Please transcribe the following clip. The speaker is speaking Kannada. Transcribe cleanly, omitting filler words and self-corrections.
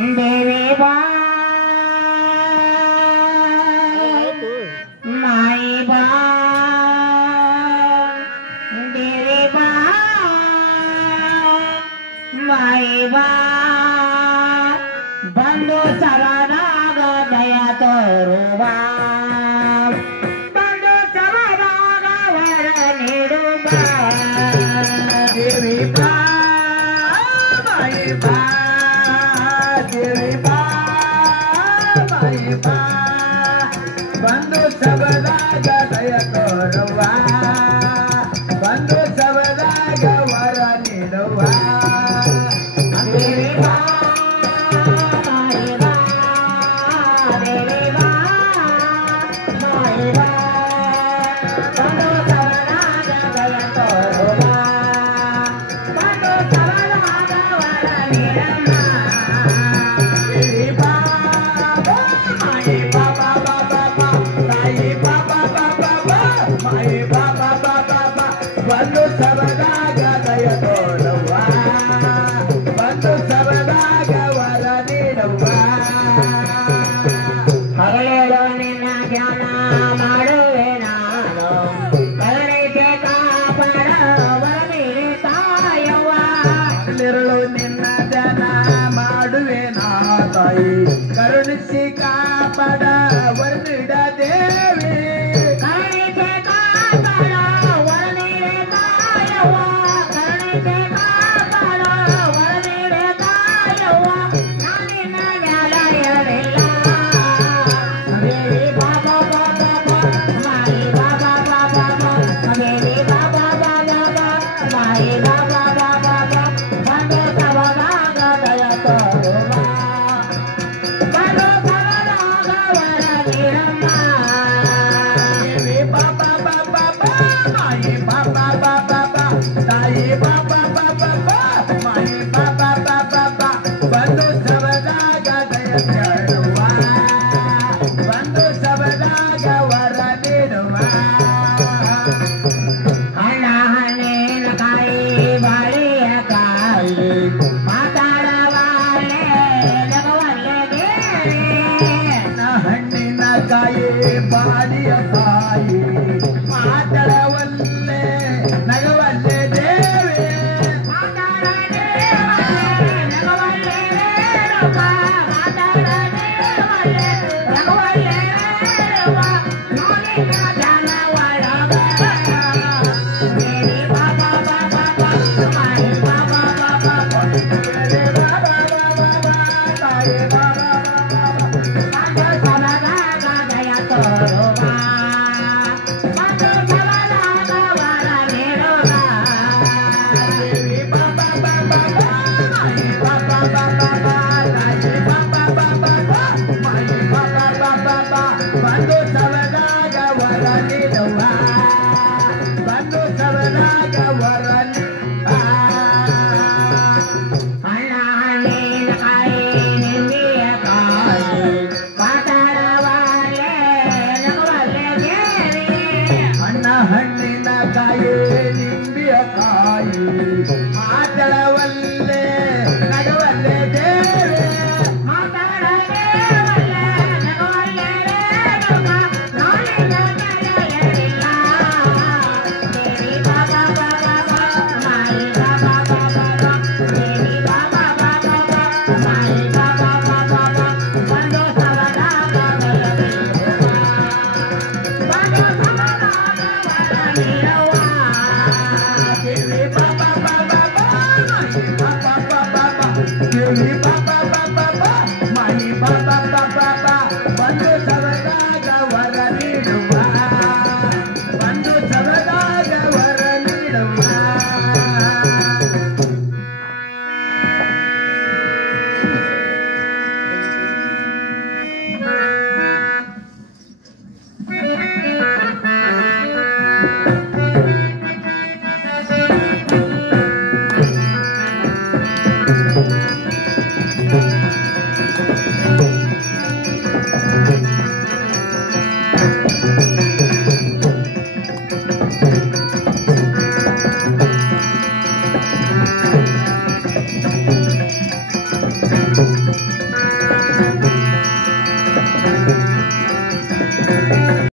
देवी बा माई बा देवी बा माई बा बंधु सरनाग दया तोरुबा बंधु सरनाग वर निरुबा देवी बा माई बा देवी बा माई बा बंधु सबदाग दया तोरुबा बंधु सबदाग वर निरुबा देवी बा बंधु सबदाग दया तोरुबा बंधु सबदाग वर ನೀಡುವಾ ಹಗಲೇಳು ನಿನ್ನ ಧ್ಯಾನ ಮಾಡುವೆ ನಾನು ಕರುಣಿಸಿ ಕಾಪಾಡುವ ನೀನೆ ತಾಯವ್ವ ಹಗಲಿರುಳು ನಿನ್ನ ಧ್ಯಾನ ಮಾಡುವೆ ನಾ ತಾಯಿ ಕರುಣಿಸಿ ಕಾಪಾಡುವ ನೀಡ ದೇವಿ ಬಾಡಿಯ ತಾಯಿ ಮಾತಳವಲ್ಲೇ ನಗವಲ್ಲೇ ದೇವಿ बंधु सबदाग वर ನೀಡುವ बंधु सबदाग वर ಅಣ್ಣ ಹಣ್ಣಿನ ಕಾಯಿ ನಿಂಬೆಯ ಕಾಯಿ ಮಾತಾಡವಲ್ಲೇ ನಗವಲ್ಲೇ ದೇವಿ ಅಣ್ಣ ಹಣ್ಣಿನ ಕಾಯಿ ನಿಂಬೆಯ ಕಾಯಿ ಮಾತಾಡವಲ್ಲೇ ನಗವಲ್ಲೇ ದೇವಿ Give me